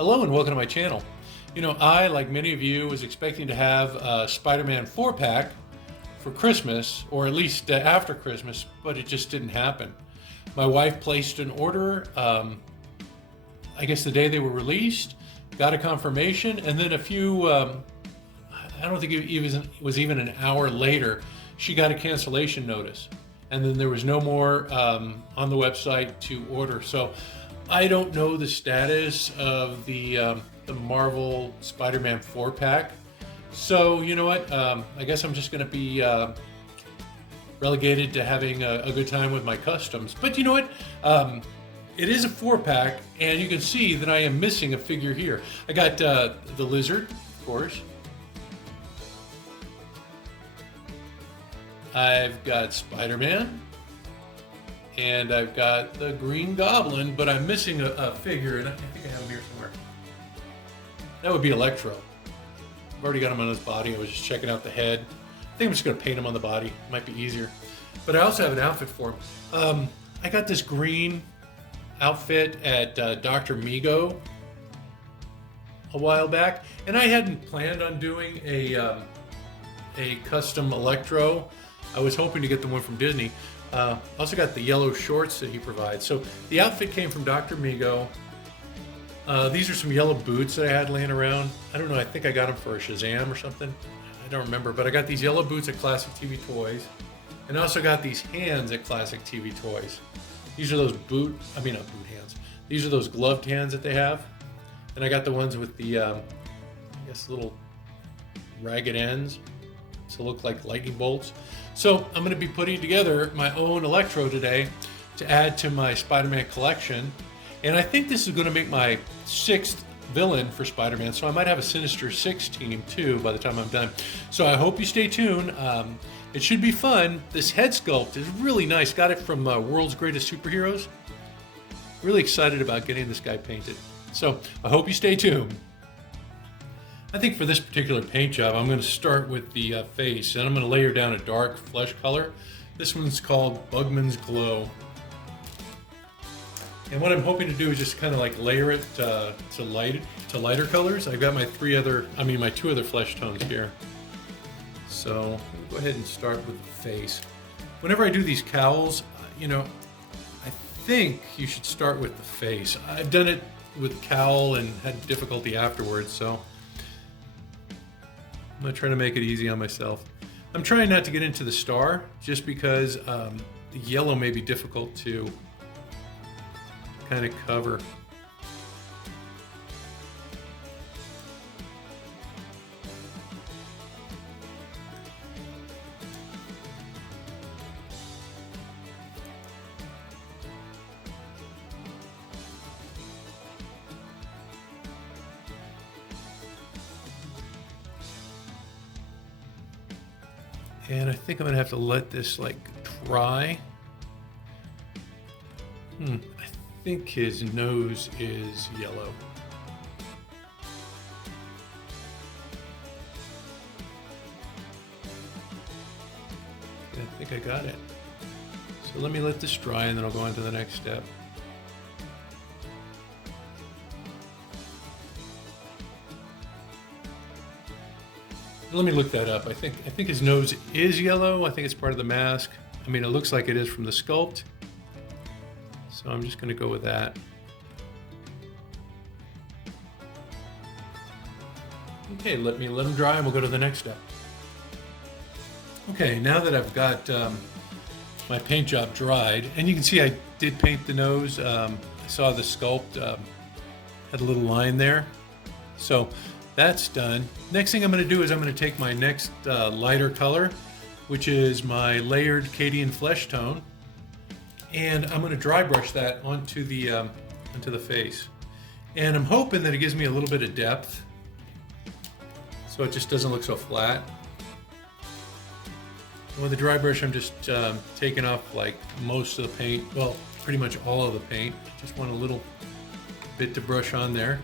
Hello and welcome to my channel. You know, I, like many of you, was expecting to have a Spider-Man 4-pack for Christmas, or at least after Christmas, but it just didn't happen. My wife placed an order, I guess the day they were released, got a confirmation, and then I don't think it was even an hour later, she got a cancellation notice. And then there was no more on the website to order. So I don't know the status of the Marvel Spider-Man 4-pack. So you know what? I guess I'm just going to be relegated to having a good time with my customs. But you know what? It is a 4-pack, and you can see that I am missing a figure here. I got the Lizard, of course. I've got Spider-Man. And I've got the Green Goblin, but I'm missing a figure, and I think I have him here somewhere. That would be Electro. I've already got him on his body. I was just checking out the head. I think I'm just going to paint him on the body. Might be easier. But I also have an outfit for him. I got this green outfit at Dr. Mego a while back, and I hadn't planned on doing a custom Electro. I was hoping to get the one from Disney. Also got the yellow shorts that he provides. So the outfit came from Dr. Mego. These are some yellow boots that I had laying around. I don't know, I think I got them for a Shazam or something. I don't remember, but I got these yellow boots at Classic TV Toys. And I also got these hands at Classic TV Toys. These are those not boot hands. These are those gloved hands that they have. And I got the ones with the, I guess, little ragged ends. So look like lightning bolts. So I'm going to be putting together my own Electro today to add to my Spider-Man collection. And I think this is going to make my 6th villain for Spider-Man. So I might have a Sinister 6 team too by the time I'm done. So I hope you stay tuned. It should be fun. This head sculpt is really nice. Got it from World's Greatest Superheroes. Really excited about getting this guy painted. So I hope you stay tuned. I think for this particular paint job, I'm going to start with the face, and I'm going to layer down a dark flesh color. This one's called Bugman's Glow. And what I'm hoping to do is just kind of like layer it to lighter colors. I've got my two other flesh tones here. So let me go ahead and start with the face. Whenever I do these cowls, you know, I think you should start with the face. I've done it with cowl and had difficulty afterwards, so I'm going to try to make it easy on myself. I'm trying not to get into the star just because the yellow may be difficult to kind of cover. And I think I'm gonna have to let this like dry. I think his nose is yellow. I think I got it. So let me let this dry and then I'll go on to the next step. Let me look that up. I think his nose is yellow. I think it's part of the mask. I mean, it looks like it is from the sculpt. So I'm just going to go with that. Okay, let them dry and we'll go to the next step. Okay, now that I've got my paint job dried, and you can see I did paint the nose. I saw the sculpt had a little line there. So that's done. Next thing I'm going to do is I'm going to take my next lighter color, which is my layered Cadian flesh tone, and I'm going to dry brush that onto the face. And I'm hoping that it gives me a little bit of depth, so it just doesn't look so flat. With the dry brush, I'm just taking off like most of the paint, well, pretty much all of the paint. Just want a little bit to brush on there.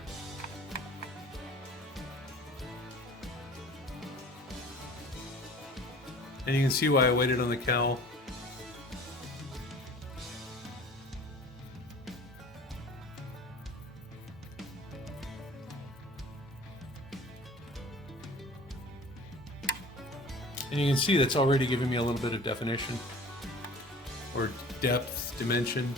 And you can see why I waited on the cowl. And you can see that's already giving me a little bit of definition or depth, dimension.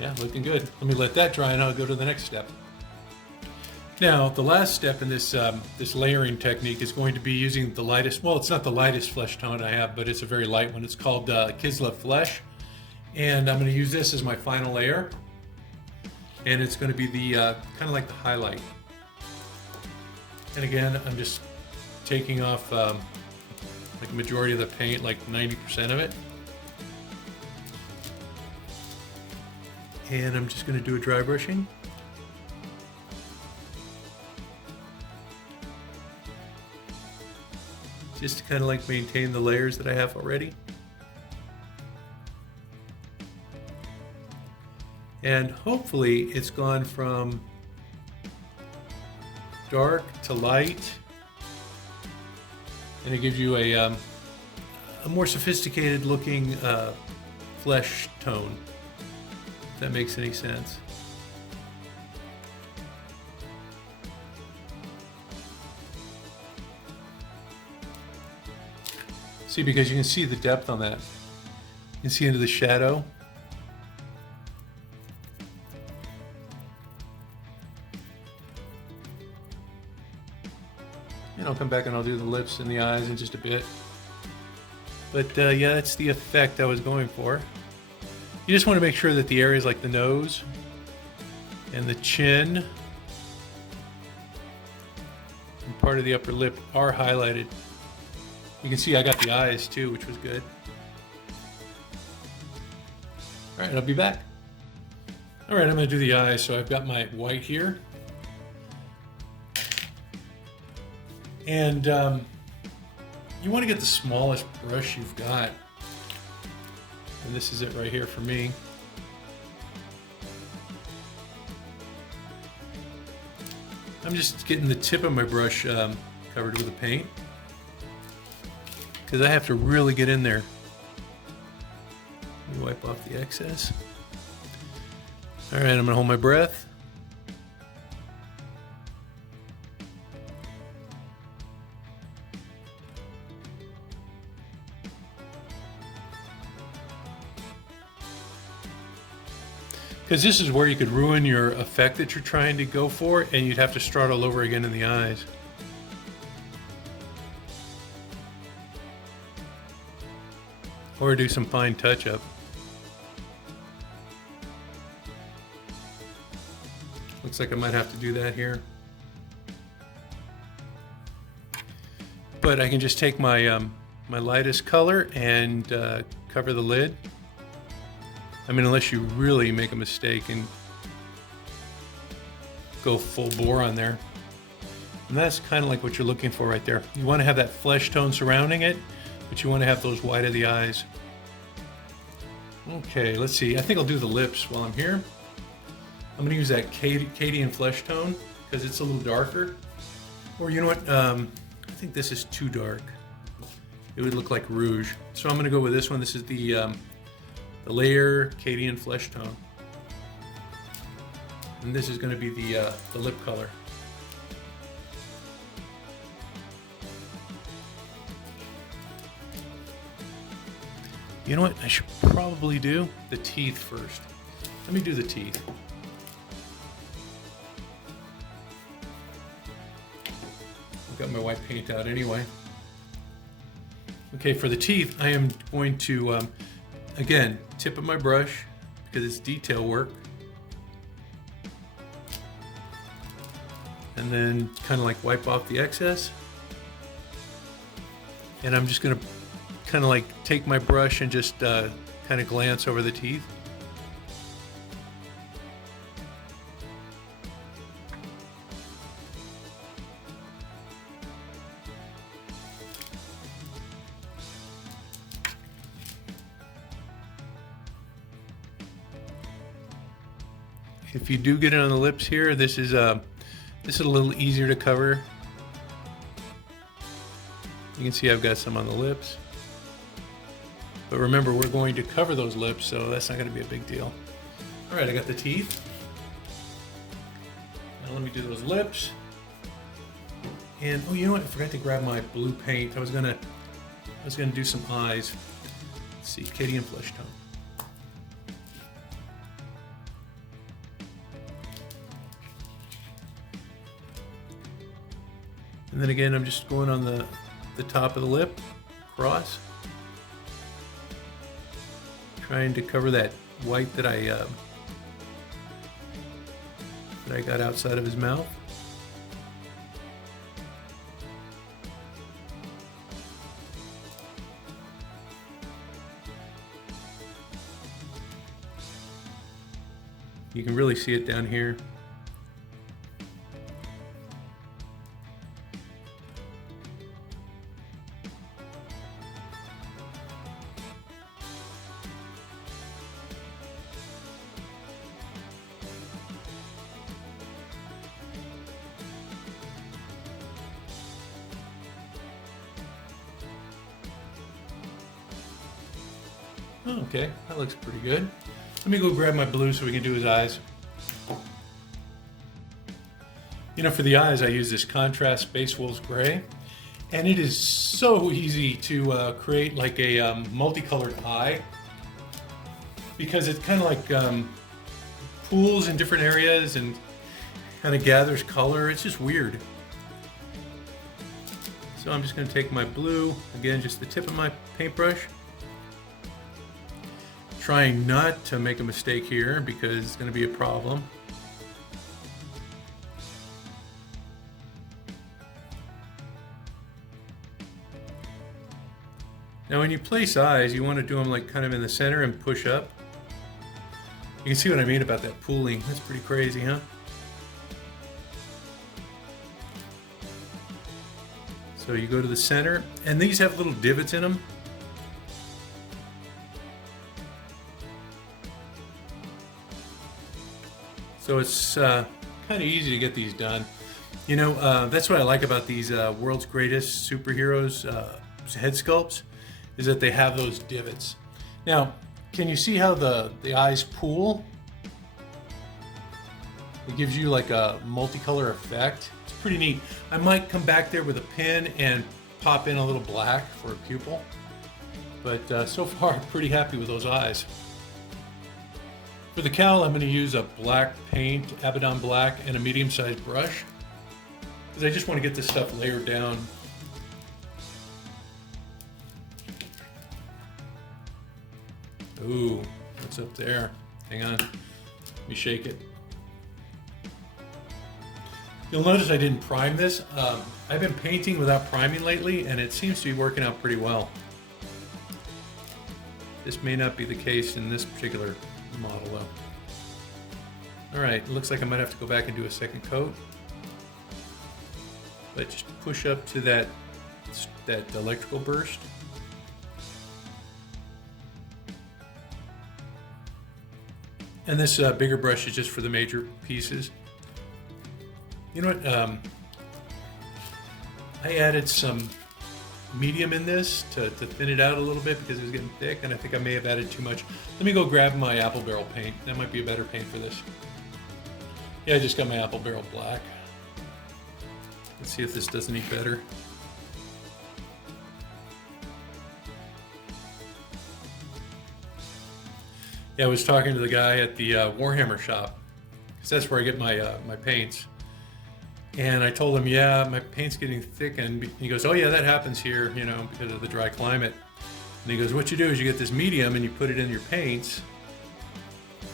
Yeah, looking good. Let me let that dry and I'll go to the next step. Now, the last step in this this layering technique is going to be using the lightest, well, it's not the lightest flesh tone I have, but it's a very light one. It's called Kislev Flesh. And I'm going to use this as my final layer. And it's going to be the kind of like the highlight. And again, I'm just taking off like the majority of the paint, like 90% of it. And I'm just going to do a dry brushing. Just to kind of like maintain the layers that I have already. And hopefully it's gone from dark to light. And it gives you a more sophisticated looking flesh tone. If that makes any sense. See, because you can see the depth on that. You can see into the shadow. And I'll come back and I'll do the lips and the eyes in just a bit. But yeah, that's the effect I was going for. You just want to make sure that the areas like the nose and the chin and part of the upper lip are highlighted. You can see I got the eyes too, which was good. All right, I'll be back. All right, I'm going to do the eyes. So I've got my white here. And you want to get the smallest brush you've got. And this is it right here for me. I'm just getting the tip of my brush covered with the paint, because I have to really get in there. Let me wipe off the excess. All right, I'm gonna hold my breath. Because this is where you could ruin your effect that you're trying to go for, and you'd have to start all over again in the eyes. Or do some fine touch-up. Looks like I might have to do that here. But I can just take my my lightest color and cover the lid. I mean, unless you really make a mistake and go full bore on there. And that's kind of like what you're looking for right there. You want to have that flesh tone surrounding it, but you want to have those white of the eyes. Okay, let's see. I think I'll do the lips while I'm here. I'm going to use that Cadian flesh tone because it's a little darker. Or you know what? I think this is too dark. It would look like rouge. So I'm going to go with this one. This is the Layer Cadian flesh tone. And this is going to be the lip color. You know what? I should probably do the teeth first. Let me do the teeth. I've got my white paint out anyway. Okay, for the teeth, I am going to, again, tip of my brush because it's detail work. And then kind of like wipe off the excess. And I'm just going to kind of like take my brush and just kind of glance over the teeth. If you do get it on the lips here, this is a little easier to cover. You can see I've got some on the lips. But remember, we're going to cover those lips, so that's not going to be a big deal. All right, I got the teeth. Now let me do those lips. And oh, you know what? I forgot to grab my blue paint. I was gonna do some eyes. Let's see, Kitty and Flesh Tone. And then again, I'm just going on the top of the lip, across, trying to cover that white that I got outside of his mouth. You can really see it down here. Oh, okay, that looks pretty good. Let me go grab my blue so we can do his eyes. You know, for the eyes, I use this contrast Space Wolves Gray, and it is so easy to create like a multicolored eye, because it kind of like pools in different areas and kind of gathers color. It's just weird. So I'm just going to take my blue, again, just the tip of my paintbrush. Trying not to make a mistake here because it's going to be a problem. Now when you place eyes, you want to do them like kind of in the center and push up. You can see what I mean about that pooling. That's pretty crazy, huh? So you go to the center, and these have little divots in them. So it's kind of easy to get these done. You know, that's what I like about these World's Greatest Superheroes head sculpts, is that they have those divots. Now, can you see how the eyes pool? It gives you like a multicolor effect. It's pretty neat. I might come back there with a pen and pop in a little black for a pupil. But so far, I'm pretty happy with those eyes. For the cowl, I'm going to use a black paint, Abaddon black, and a medium-sized brush, because I just want to get this stuff layered down. Ooh, what's up there? Hang on, let me shake it. You'll notice I didn't prime this. I've been painting without priming lately, and it seems to be working out pretty well. This may not be the case in this particular model though. All right, looks like I might have to go back and do a second coat. But just push up to that electrical burst. And this bigger brush is just for the major pieces. You know what? I added some medium in this to thin it out a little bit because it was getting thick, and I think I may have added too much. Let me go grab my apple barrel paint. That might be a better paint for this. Yeah, I just got my apple barrel black. Let's see if this does any better. Yeah, I was talking to the guy at the Warhammer shop, because that's where I get my my paints. And I told him, yeah, my paint's getting thickened. He goes, oh yeah, that happens here, you know, because of the dry climate. And he goes, what you do is you get this medium and you put it in your paints,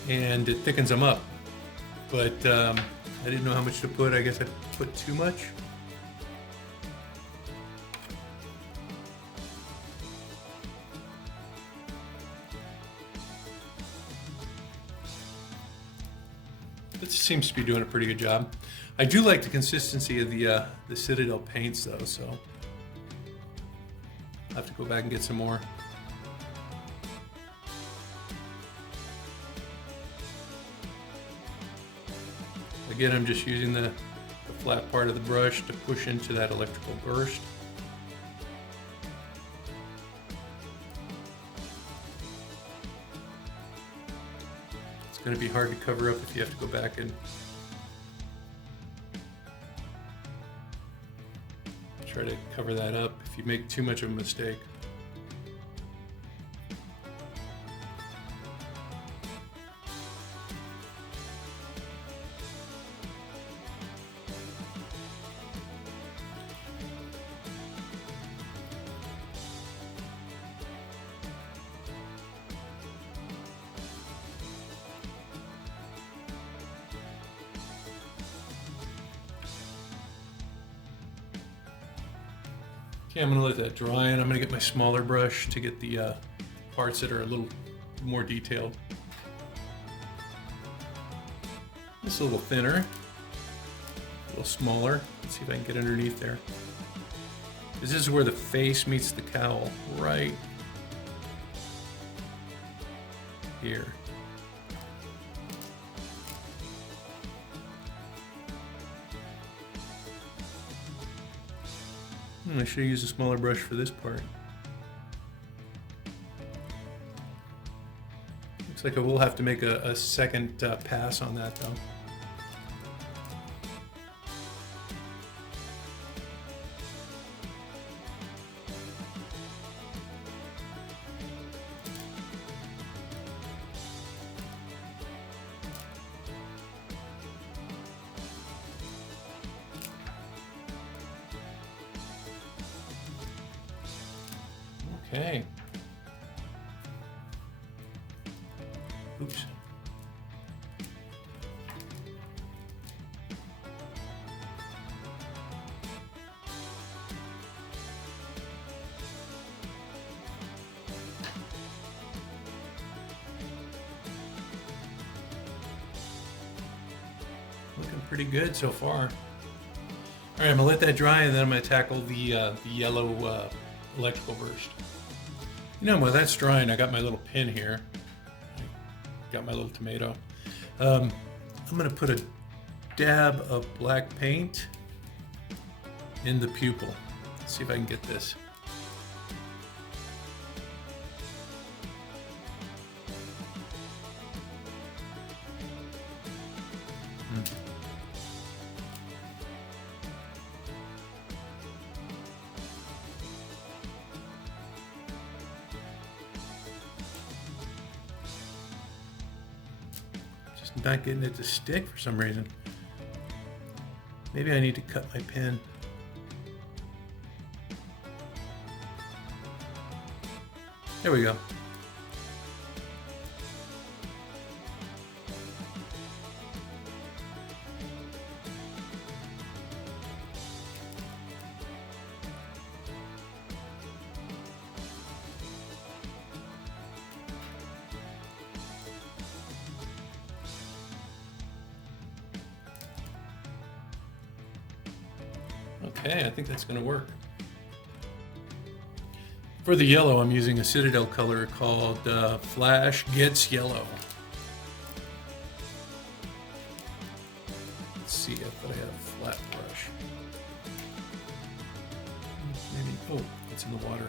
and it thickens them up. But I didn't know how much to put. I guess I put too much. This seems to be doing a pretty good job. I do like the consistency of the Citadel paints though, so I'll have to go back and get some more. Again, I'm just using the flat part of the brush to push into that electrical burst. It's going to be hard to cover up if you have to go back and try to cover that up if you make too much of a mistake. Okay, I'm gonna let that dry, and I'm gonna get my smaller brush to get the parts that are a little more detailed. This is a little thinner, a little smaller. Let's see if I can get underneath there. This is where the face meets the cowl, right here. I should use a smaller brush for this part. Looks like I will have to make a second pass on that though. Okay. Oops. Looking pretty good so far. All right, I'm gonna let that dry, and then I'm gonna tackle the yellow electrical burst. You know, while that's drying, I got my little pin here. I got my little tomato. I'm gonna put a dab of black paint in the pupil. Let's see if I can get this. Not getting it to stick for some reason. Maybe I need to cut my pen. There we go. Okay, I think that's going to work. For the yellow, I'm using a Citadel color called Flash Gets Yellow. Let's see if I have a flat brush. Maybe, oh, it's in the water.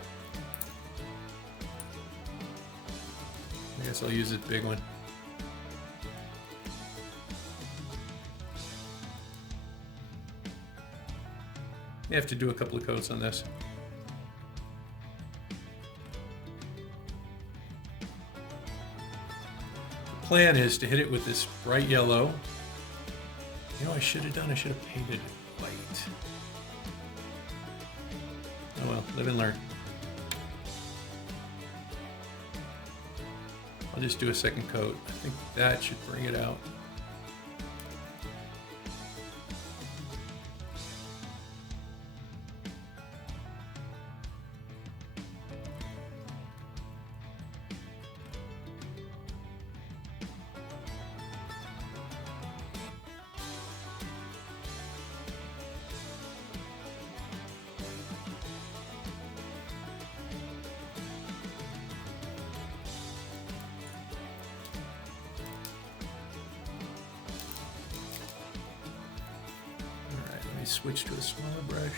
I guess I'll use this big one. You have to do a couple of coats on this. The plan is to hit it with this bright yellow. You know what I should have done? I should have painted it white. Oh well, live and learn. I'll just do a second coat. I think that should bring it out. Switch to a smaller brush.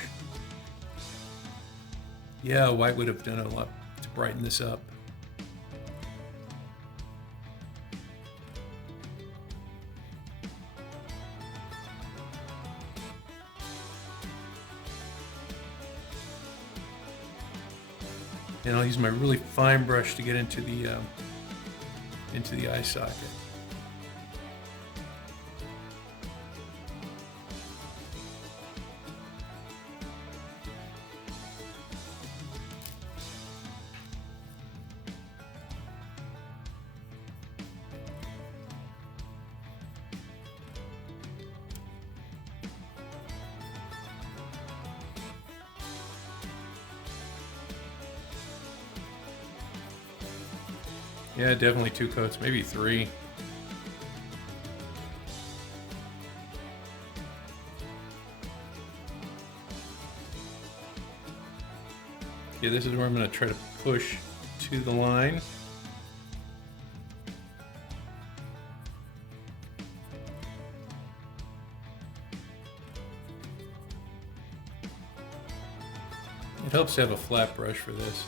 Yeah, white would have done a lot to brighten this up. And I'll use my really fine brush to get into the eye socket. Yeah, definitely 2 coats, maybe 3. Okay, this is where I'm going to try to push to the line. It helps to have a flat brush for this.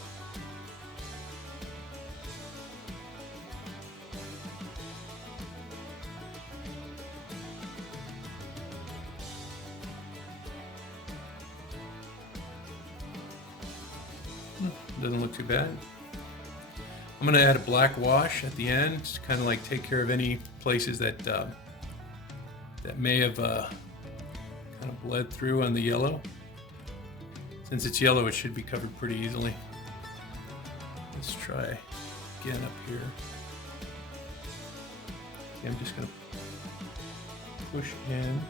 Doesn't look too bad. I'm going to add a black wash at the end to kind of like take care of any places that that may have kind of bled through on the yellow. Since it's yellow, it should be covered pretty easily. Let's try again up here. Okay, I'm just going to push in.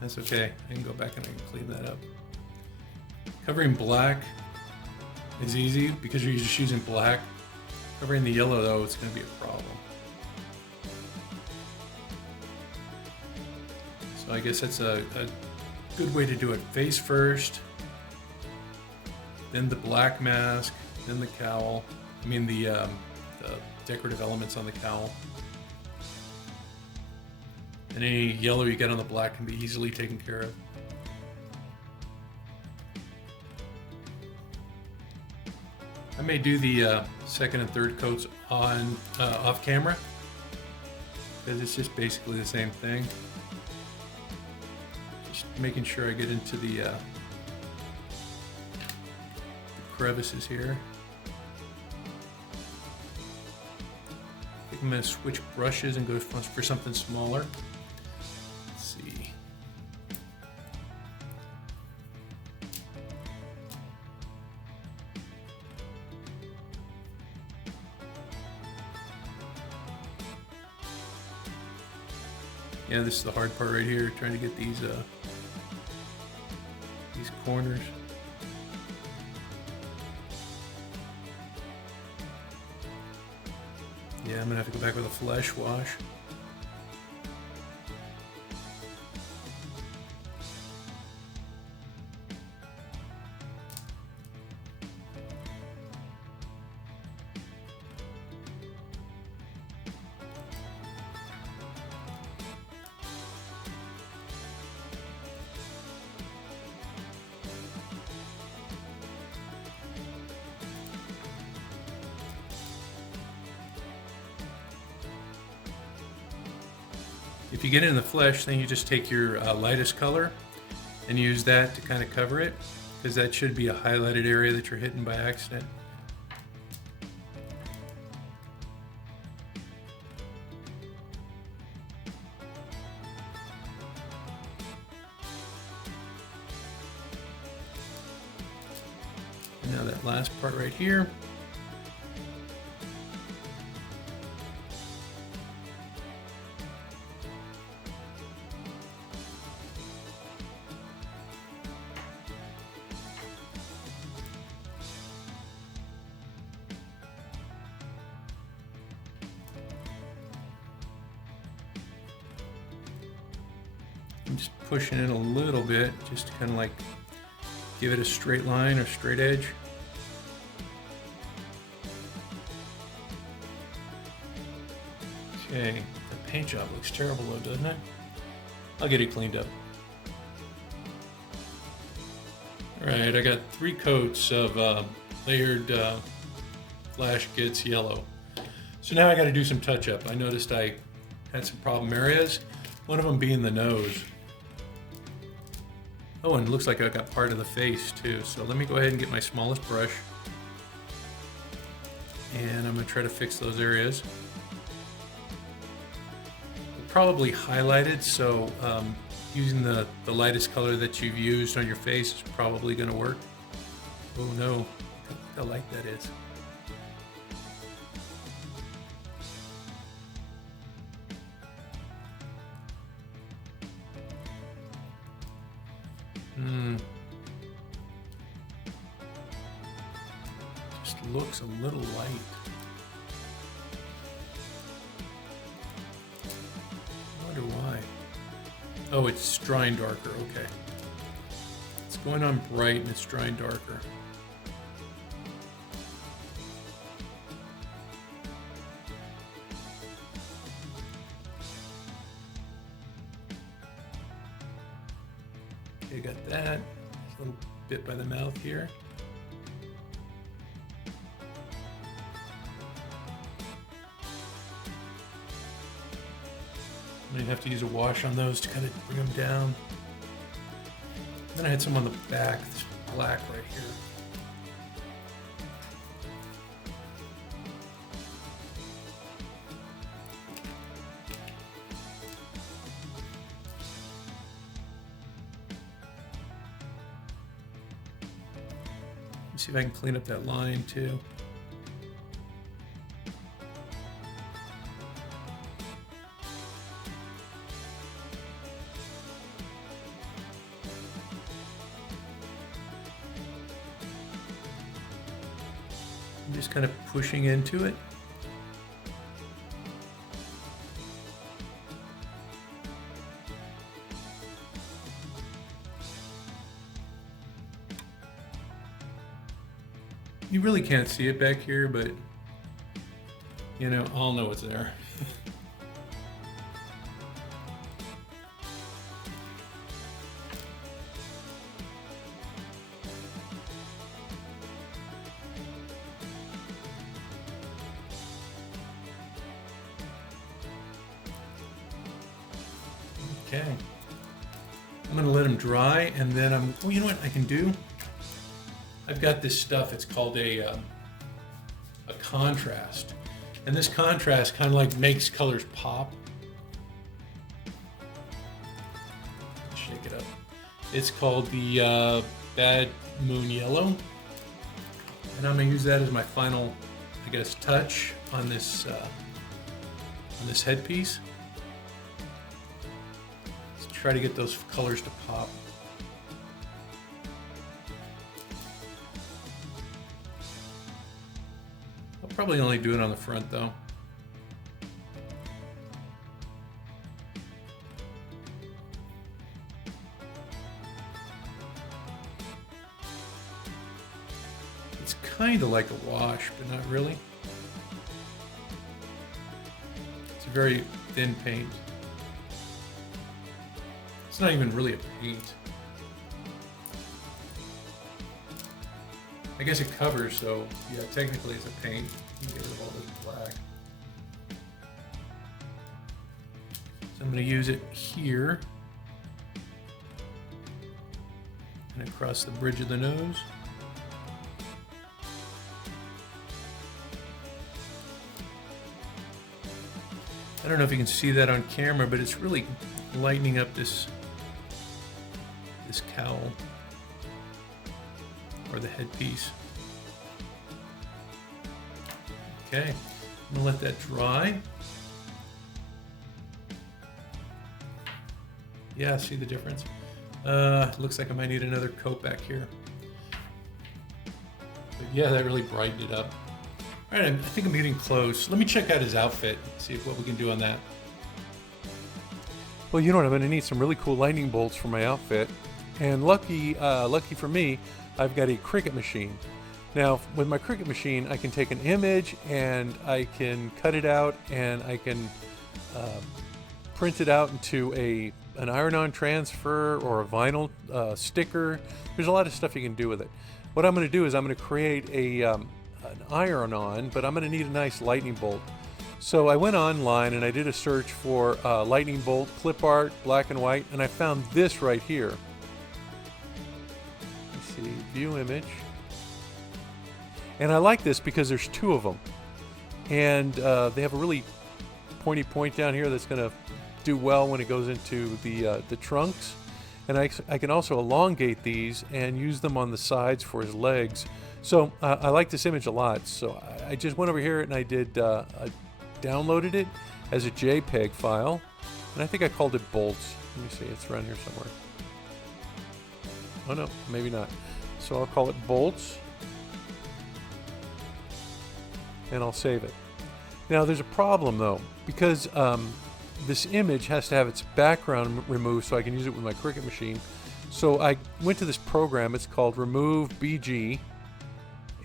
That's okay. I can go back and I can clean that up. Covering black is easy because you're just using black. Covering the yellow, though, it's going to be a problem. So I guess that's a good way to do it. Face first, then the black mask, then the cowl. I mean the decorative elements on the cowl. And any yellow you get on the black can be easily taken care of. I may do the second and third coats on off camera because it's just basically the same thing. Just making sure I get into the crevices here. I think I'm going to switch brushes and go for something smaller. Yeah, this is the hard part right here, trying to get these corners. Yeah, I'm gonna have to go back with a flesh wash. If you get it in the flesh, then you just take your lightest color and use that to kind of cover it, because that should be a highlighted area that you're hitting by accident. And now that last part right here. I'm just pushing it a little bit, just to kind of like give it a straight line or straight edge. Okay, the paint job looks terrible though, doesn't it? I'll get it cleaned up. Alright, I got 3 coats of layered Flash Gets Yellow. So now I got to do some touch-up. I noticed I had some problem areas, one of them being the nose. Oh, and it looks like I got part of the face too. So let me go ahead and get my smallest brush. And I'm going to try to fix those areas. Probably highlighted, so using the lightest color that you've used on your face is probably going to work. Oh no, look how light that is. Just looks a little light. I wonder why. Oh, it's drying darker, okay. It's going on bright and it's drying darker. Okay, got that. A little bit by the mouth here. I'm gonna have to use a wash on those to kind of bring them down. Then I had some on the back, this black right here. Let's see if I can clean up that line too. I'm just kind of pushing into it. You really can't see it back here, but you know, I'll know it's there. Okay, I'm gonna let them dry, and then well, you know what I can do? I've got this stuff, it's called a contrast. And this contrast kind of like makes colors pop. Shake it up. It's called the Bad Moon Yellow. And I'm gonna use that as my final, I guess, touch on this headpiece. Let's try to get those colors to pop. Probably only do it on the front though. It's kind of like a wash, but not really. It's a very thin paint. It's not even really a paint. I guess it covers, so yeah, technically it's a paint. You can get rid of all this black. So I'm going to use it here and across the bridge of the nose. I don't know if you can see that on camera, but it's really lightening up this cowl or the headpiece. Okay, I'm gonna let that dry. Yeah, see the difference? Looks like I might need another coat back here. But yeah, that really brightened it up. All right, I think I'm getting close. Let me check out his outfit, see what we can do on that. Well, you know what? I'm going to need some really cool lightning bolts for my outfit. And lucky for me, I've got a Cricut machine. Now, with my Cricut machine, I can take an image and I can cut it out and I can print it out into a an iron-on transfer or a vinyl sticker. There's a lot of stuff you can do with it. What I'm going to do is I'm going to create an iron-on, but I'm going to need a nice lightning bolt. So I went online and I did a search for lightning bolt, clip art, black and white, and I found this right here. Let's see, view image. And I like this because there's two of them. And they have a really pointy point down here that's going to do well when it goes into the trunks. And I can also elongate these and use them on the sides for his legs. So I like this image a lot. So I just went over here and I did downloaded it as a JPEG file, and I think I called it bolts. Let me see, it's around here somewhere. Oh no, maybe not. So I'll call it bolts, and I'll save it. Now there's a problem though, because this image has to have its background removed so I can use it with my Cricut machine. So I went to this program, it's called Remove BG,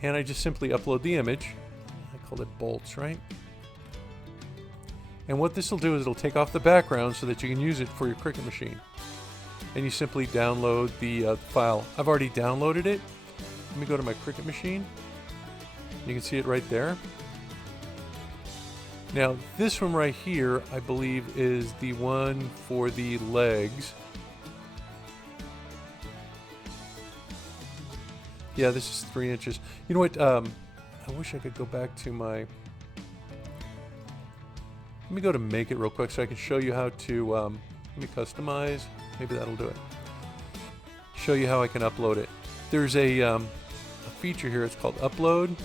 and I just simply upload the image. I called it bolts, right? And what this will do is it'll take off the background so that you can use it for your Cricut machine. And you simply download the file. I've already downloaded it. Let me go to my Cricut machine. You can see it right there. Now this one right here, I believe, is the one for the legs. Yeah, this is 3 inches. You know what? I wish I could go back to my... Let me go to Make It real quick so I can show you how to, let me customize, maybe that'll do it. Show you how I can upload it. There's a feature here, it's called Upload.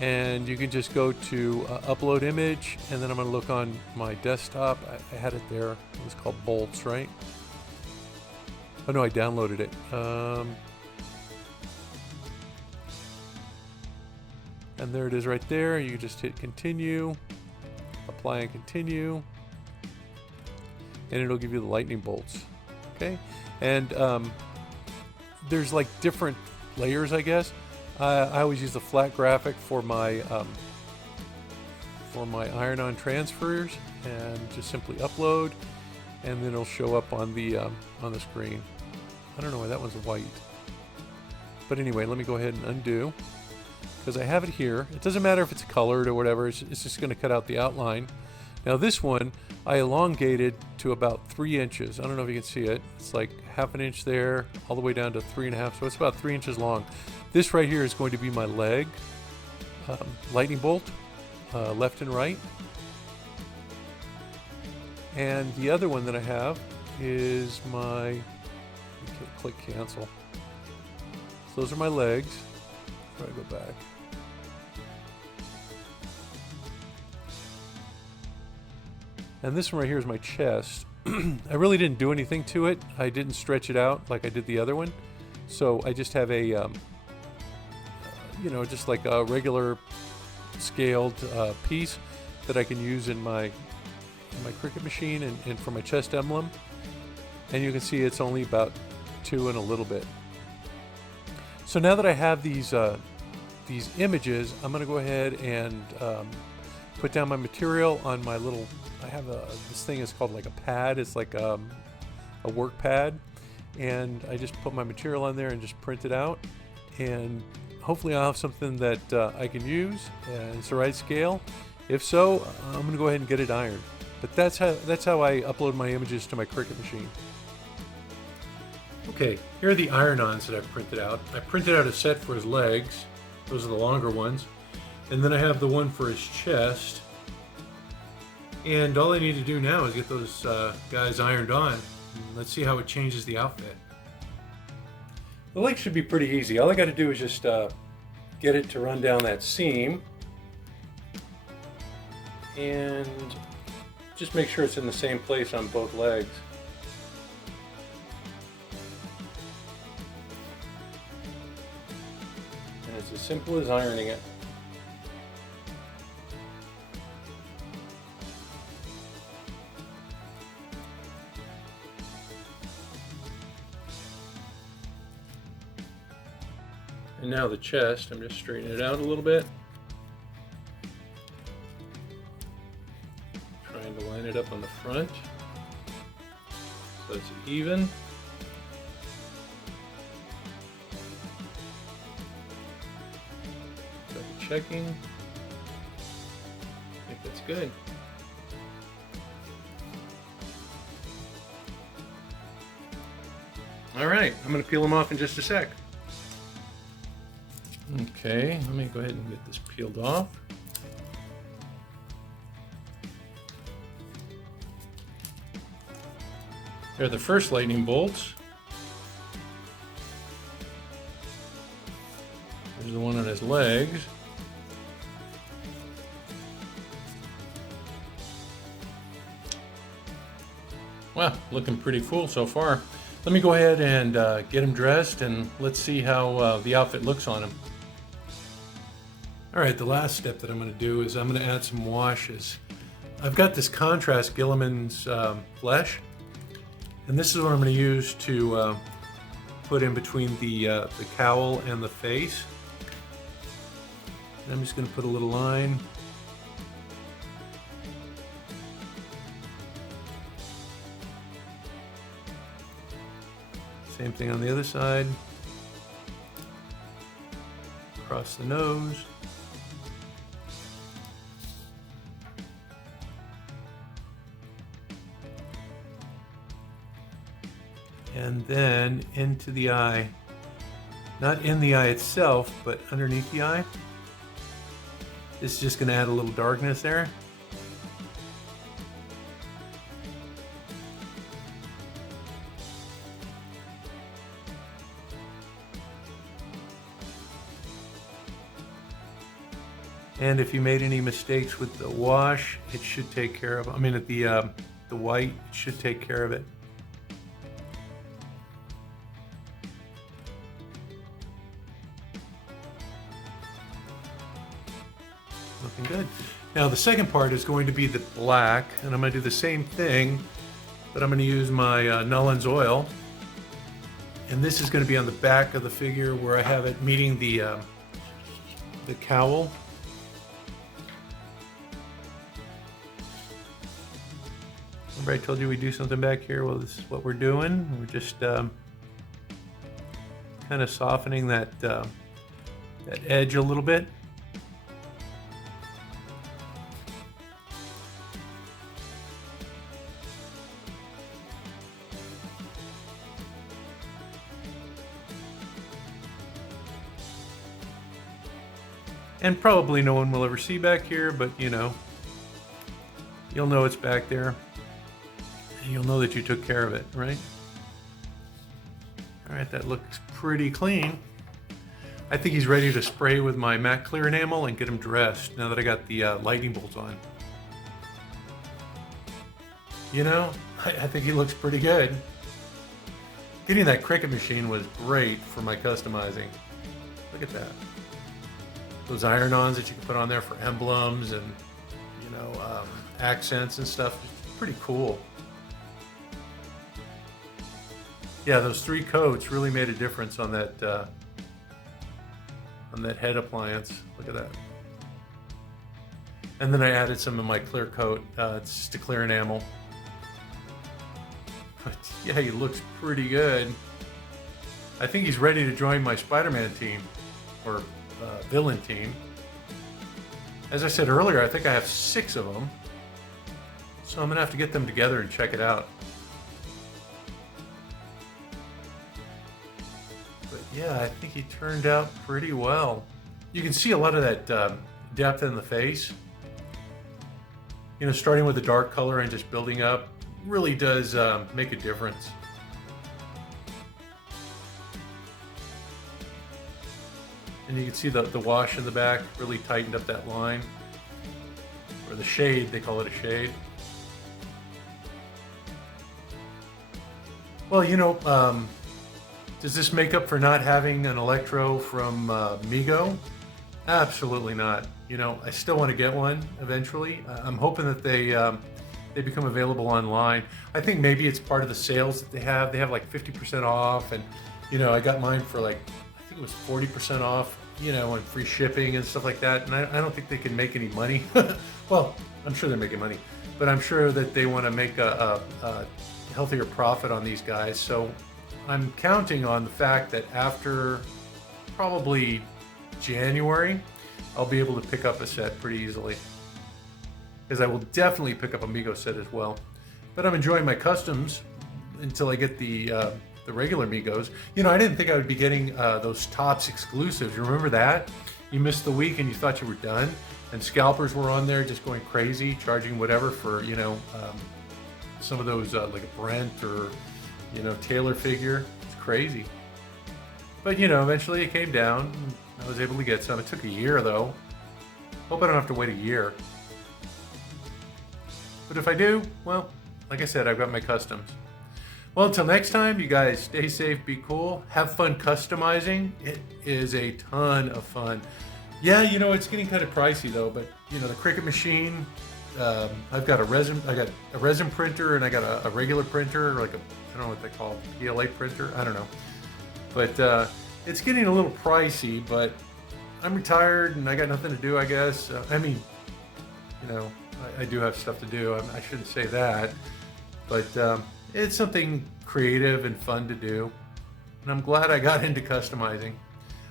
And you can just go to Upload Image, and then I'm going to look on my desktop. I had it there, it was called Bolts, right? Oh no, I downloaded it. And there it is right there. You just hit continue, apply and continue, and it'll give you the lightning bolts. Okay, and there's like different layers, I guess. I always use the flat graphic for my iron-on transfers, and just simply upload, and then it'll show up on the screen. I don't know why that one's white, but anyway, let me go ahead and undo. Because I have it here. It doesn't matter if it's colored or whatever, it's just going to cut out the outline. Now this one, I elongated to about 3 inches. I don't know if you can see it. It's like ½ an inch there, all the way down to 3.5, so it's about 3 inches long. This right here is going to be my leg, lightning bolt, left and right. And the other one that I have is my, click cancel. So those are my legs. Try to go back. And this one right here is my chest. I really didn't do anything to it. I didn't stretch it out like I did the other one. So I just have a, you know, just like a regular scaled piece that I can use in my Cricut machine and for my chest emblem. And you can see it's only about 2 and a little bit. So now that I have these images, I'm going to go ahead and put down my material on my little, I have this thing is called like a pad. It's like a work pad. And I just put my material on there and just print it out. And hopefully I'll have something that I can use and it's the right scale. If so, I'm going to go ahead and get it ironed. But that's how I upload my images to my Cricut machine. Okay, here are the iron-ons that I've printed out. I printed out a set for his legs. Those are the longer ones. And then I have the one for his chest. And all I need to do now is get those guys ironed on. Let's see how it changes the outfit. The leg should be pretty easy. All I got to do is just get it to run down that seam. And just make sure it's in the same place on both legs. And it's as simple as ironing it. And now the chest, I'm just straightening it out a little bit. Trying to line it up on the front. So it's even. Double checking. I think that's good. All right, I'm going to peel them off in just a sec. Okay, let me go ahead and get this peeled off. There are the first lightning bolts. There's the one on his legs. Wow, looking pretty cool so far. Let me go ahead and get him dressed, and let's see how the outfit looks on him. All right, the last step that I'm going to do is I'm going to add some washes. I've got this contrast Gilliman's flesh, and this is what I'm going to use to put in between the cowl and the face. And I'm just going to put a little line. Same thing on the other side. Across the nose. And then into the eye. Not in the eye itself, but underneath the eye. This is just going to add a little darkness there. And if you made any mistakes with the wash, it should take care of. I mean, at the white, it should take care of it. Looking good. Now the second part is going to be the black, and I'm going to do the same thing, but I'm going to use my Nullen's oil, and this is going to be on the back of the figure where I have it meeting the cowl. Remember I told you we'd do something back here? Well, this is what we're doing. We're just kind of softening that edge a little bit. And probably no one will ever see back here, but you know, you'll know it's back there. And you'll know that you took care of it, right? All right, that looks pretty clean. I think he's ready to spray with my matte clear enamel and get him dressed now that I got the lightning bolts on. You know, I think he looks pretty good. Getting that Cricut machine was great for my customizing. Look at that. Those iron-ons that you can put on there for emblems and, you know, accents and stuff. It's pretty cool. Yeah, those 3 coats really made a difference on that head appliance. Look at that. And then I added some of my clear coat. It's just a clear enamel. But yeah, he looks pretty good. I think he's ready to join my Spider-Man team, or villain team. As I said earlier, I think I have 6 of them. So I'm gonna have to get them together and check it out. But yeah, I think he turned out pretty well. You can see a lot of that depth in the face. You know, starting with the dark color and just building up really does make a difference. And you can see the wash in the back really tightened up that line. Or the shade, they call it a shade. Well, you know, does this make up for not having an Electro from Mego? Absolutely not. You know, I still want to get one eventually. I'm hoping that they become available online. I think maybe it's part of the sales that they have. They have like 50% off, and you know, I got mine for like, I think it was 40% off, you know, and free shipping and stuff like that. And I don't think they can make any money. Well, I'm sure they're making money, but I'm sure that they want to make a healthier profit on these guys. So I'm counting on the fact that after probably January, I'll be able to pick up a set pretty easily. Because I will definitely pick up a Mego set as well. But I'm enjoying my customs until I get the regular Megos. You know, I didn't think I would be getting those Topps exclusives. You remember that? You missed the week and you thought you were done. And scalpers were on there just going crazy, charging whatever for, you know, some of those like a Brent or, you know, Taylor figure. It's crazy. But, you know, eventually it came down. I was able to get some. It took a year, though. Hope I don't have to wait a year. But if I do, well, like I said, I've got my customs. Well, until next time, you guys stay safe, be cool, have fun customizing. It is a ton of fun. Yeah, you know, it's getting kind of pricey though, but you know, the Cricut machine, I've got a resin printer and I got a regular printer, like I don't know what they call it, PLA printer, I don't know. But it's getting a little pricey, but I'm retired and I got nothing to do, I guess. I mean, you know, I do have stuff to do. I shouldn't say that, but it's something creative and fun to do, and I'm glad I got into customizing.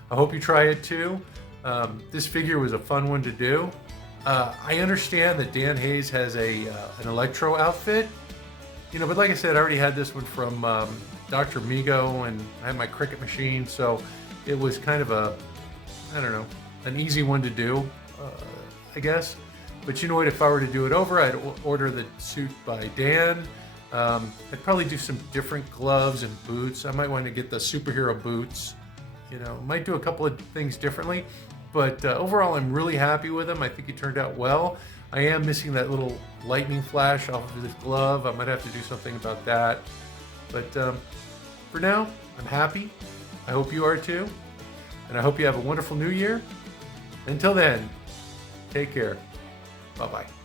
I hope you try it too. This figure was a fun one to do. I understand that Dan Hayes has an Electro outfit, you know, but like I said, I already had this one from Dr. Mego, and I had my Cricut machine, so it was kind of a, I don't know, an easy one to do, I guess. But you know what, if I were to do it over, I'd order the suit by Dan. I'd probably do some different gloves and boots. I might want to get the superhero boots. You know, might do a couple of things differently. But overall, I'm really happy with him. I think he turned out well. I am missing that little lightning flash off of this glove. I might have to do something about that. But for now, I'm happy. I hope you are too. And I hope you have a wonderful new year. Until then, take care. Bye-bye.